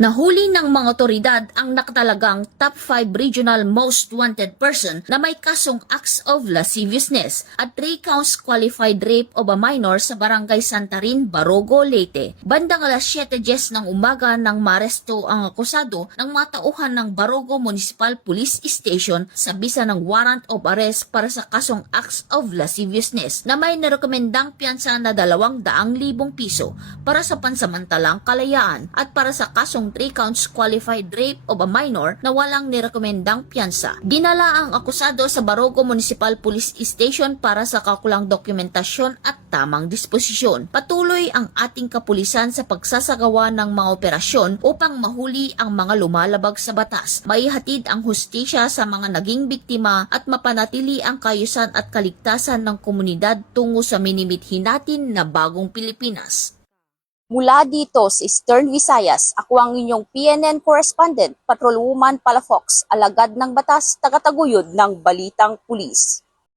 Nahuli ng mga otoridad ang nakatalagang top 5 regional most wanted person na may kasong acts of lasciviousness at 3 counts qualified rape of a minor sa barangay Santarin, Barogo, Leyte. Bandang alas 7:10 ng umaga nang maresto ang akusado ng mga tauhan ng Barogo Municipal Police Station sa bisa ng warrant of arrest para sa kasong acts of lasciviousness na may narekomendang piyansa na 200,000 piso para sa pansamantalang kalayaan at para sa kasong 3 counts qualified rape of a minor na walang nirekomendang piyansa. Dinala ang akusado sa Barogo Municipal Police Station para sa kakulang dokumentasyon at tamang disposisyon. Patuloy ang ating kapulisan sa pagsasagawa ng mga operasyon upang mahuli ang mga lumalabag sa batas, maihatid ang hustisya sa mga naging biktima at mapanatili ang kaayusan at kaligtasan ng komunidad tungo sa minimithin natin na bagong Pilipinas. Mula dito sa Eastern Visayas, ako ang inyong PNN correspondent, Patrolwoman Palafox, alagad ng batas, tagataguyod ng Balitang Pulis.